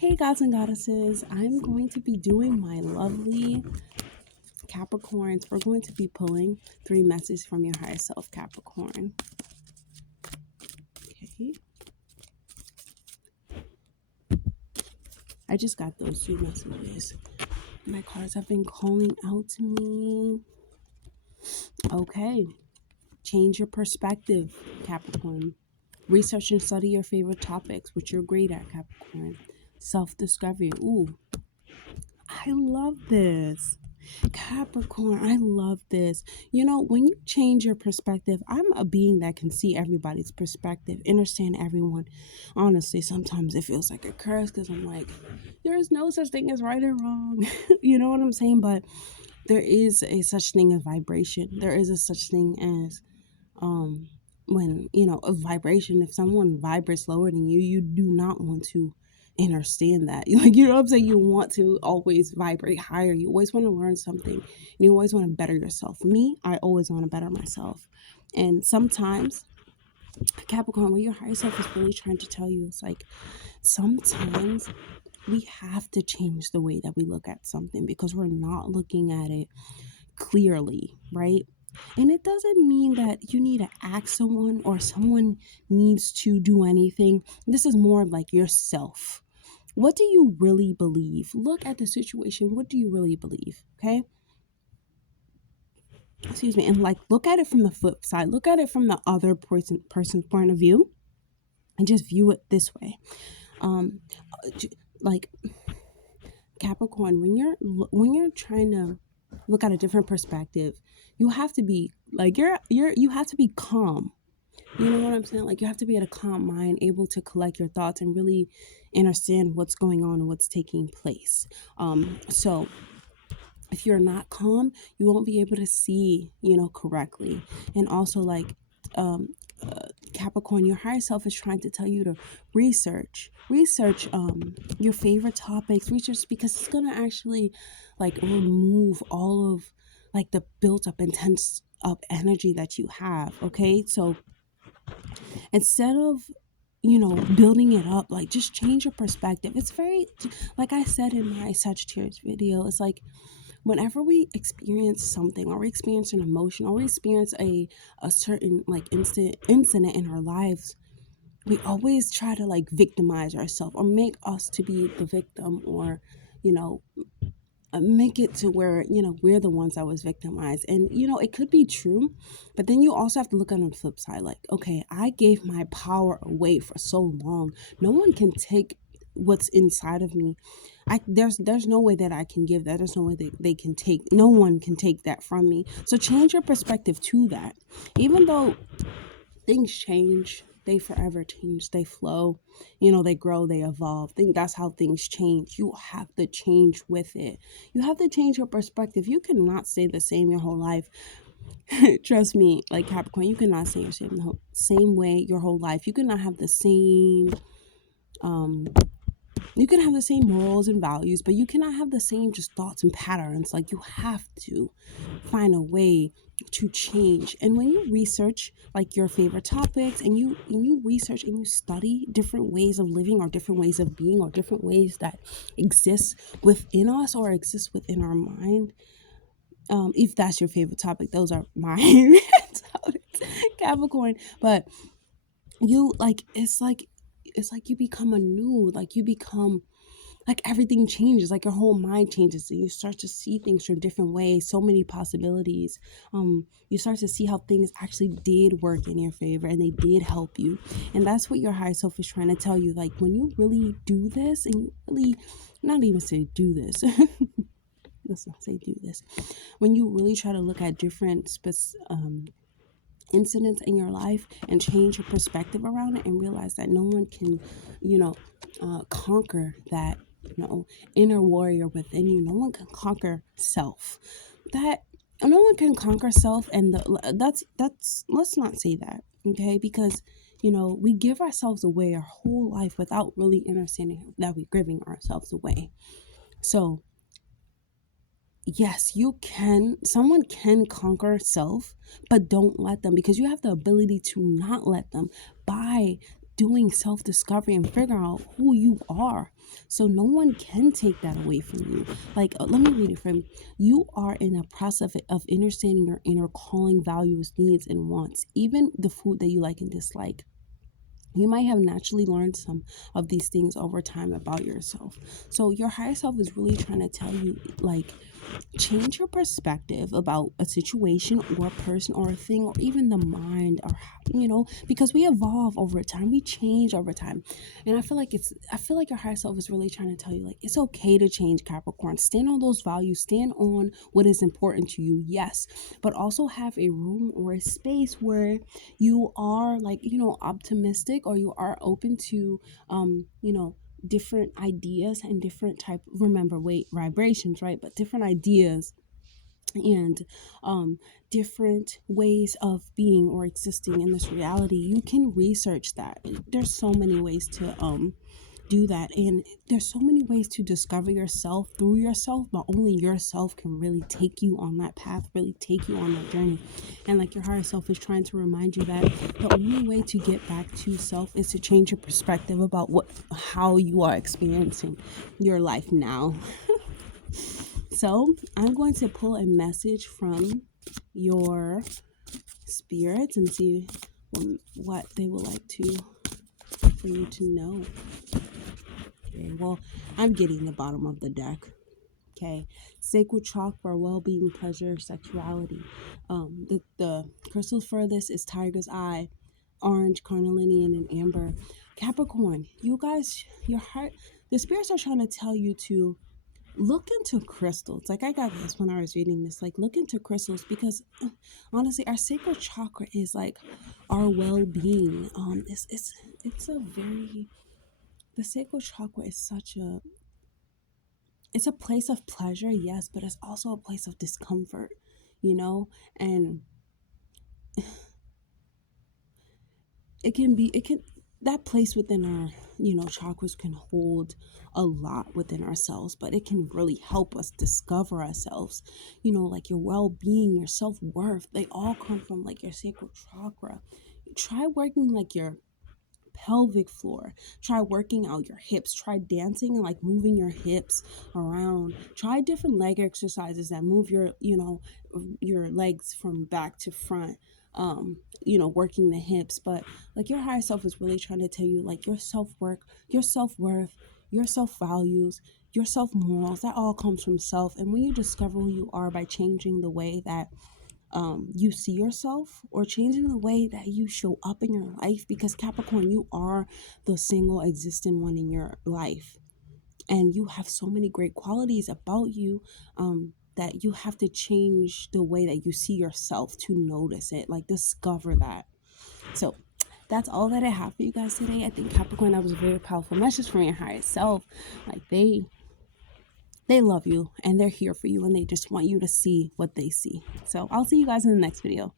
Hey gods and goddesses, I'm going to be doing my lovely Capricorns. We're going to be pulling 3 messages from your higher self, Capricorn. Okay. I just got those 2 messages. My cards have been calling out to me. Okay. Change your perspective, Capricorn. Research and study your favorite topics, which you're great at, Capricorn. Self-discovery. Ooh, I love this. Capricorn, I love this. You know, when you change your perspective, I'm a being that can see everybody's perspective, understand everyone. Honestly, sometimes it feels like a curse because I'm like, there is no such thing as right or wrong. You know what I'm saying? But there is a such thing as vibration. There is a such thing as when, a vibration. If someone vibrates lower than you, you do not want to understand that. Like, you know what I'm saying? You want to always vibrate higher. You always want to learn something, and you always want to better yourself. Me, I always want to better myself. And sometimes, Capricorn, what your higher self is really trying to tell you is like, sometimes we have to change the way that we look at something because we're not looking at it clearly, right? And it doesn't mean that you need to ask someone or someone needs to do anything. This is more like yourself. What do you really believe? Look at the situation. What do you really believe? Okay. Excuse me. And like, look at it from the flip side. Look at it from the other person's point of view and just view it this way. Like Capricorn, when you're trying to look at a different perspective, you have to be like, you have to be calm. You know what I'm saying? Like, you have to be at a calm mind, able to collect your thoughts and really understand what's going on and what's taking place. So if you're not calm, you won't be able to see, correctly. And also, like, Capricorn, your higher self is trying to tell you to research your favorite topics, research, because it's gonna actually like remove all of like the built up intense up energy that you have. Okay, so instead of building it up, like, just change your perspective. It's very, like I said in my Sagittarius video, it's like whenever we experience something or we experience an emotion or we experience a certain like incident in our lives, we always try to like victimize ourselves or make us to be the victim, or you know make it to where we're the ones that was victimized. And it could be true, but then you also have to look on the flip side, like, okay, I gave my power away for so long. No one can take what's inside of me. There's no way that I can give that. There's no way that they can take, no one can take that from me. So change your perspective to that. Even though things change, they forever change, they flow, they grow, they evolve. Think that's how things change. You have to change with it. You have to change your perspective. You cannot stay the same your whole life. Trust me, like Capricorn, you cannot stay the same way your whole life. You cannot have the same you can have the same morals and values, but you cannot have the same just thoughts and patterns. Like, you have to find a way to change. And when you research like your favorite topics, and you research and you study different ways of living or different ways of being or different ways that exist within us or exist within our mind, if that's your favorite topic, those are mine. Capricorn. But you like, it's like you become anew, like you become like everything changes, like your whole mind changes, and you start to see things from different ways, so many possibilities. You start to see how things actually did work in your favor and they did help you. And that's what your higher self is trying to tell you. Like, when you really do this, and you really, not even say do this, let's not say do this, when you really try to look at different incidents in your life and change your perspective around it, and realize that no one can conquer that inner warrior within you. No one can conquer self. That no one can conquer self. And that's let's not say that, okay? Because we give ourselves away our whole life without really understanding that we're giving ourselves away. So yes, you can. Someone can conquer self, but don't let them, because you have the ability to not let them by doing self-discovery and figuring out who you are. So no one can take that away from you. Like, let me read it from you. Are in a process of understanding your inner calling, values, needs, and wants, even the food that you like and dislike. You might have naturally learned some of these things over time about yourself. So your higher self is really trying to tell you, like, change your perspective about a situation or a person or a thing or even the mind, or because we evolve over time, we change over time. And I feel like your higher self is really trying to tell you, like, it's okay to change, Capricorn. Stand on those values, stand on what is important to you, yes, but also have a room or a space where you are, like, optimistic, or you are open to different ideas and different type, remember, weight vibrations, right? But different ideas and different ways of being or existing in this reality. You can research that. There's so many ways to do that, and there's so many ways to discover yourself through yourself, but only yourself can really take you on that path, really take you on that journey. And like, your higher self is trying to remind you that the only way to get back to self is to change your perspective about how you are experiencing your life now. So I'm going to pull a message from your spirits and see what they would like for you to know. Okay, well, I'm getting the bottom of the deck. Okay, sacred chakra, well-being, pleasure, sexuality. The crystals for this is tiger's eye, orange, carnelian, and amber. Capricorn, you guys, your heart, the spirits are trying to tell you to look into crystals. Like, I got this when I was reading this, like, look into crystals, because honestly, our sacred chakra is like our well-being. It's a very, the sacred chakra is it's a place of pleasure, yes, but it's also a place of discomfort, and that place within our, chakras can hold a lot within ourselves, but it can really help us discover ourselves. Like, your well-being, your self-worth, they all come from, like, your sacral chakra. Try working, like, your pelvic floor. Try working out your hips. Try dancing and, like, moving your hips around. Try different leg exercises that move your legs from back to front, working the hips. But, like, your higher self is really trying to tell you, like, your self-worth, your self-worth, your self-values, your self-morals, that all comes from self. And when you discover who you are by changing the way that you see yourself, or changing the way that you show up in your life, because Capricorn, you are the single existent one in your life, and you have so many great qualities about you, that you have to change the way that you see yourself to notice it, like, discover that. So that's all that I have for you guys today. I think, Capricorn, that was a very powerful message from your higher self. Like, they love you, and they're here for you, and they just want you to see what they see. So I'll see you guys in the next video.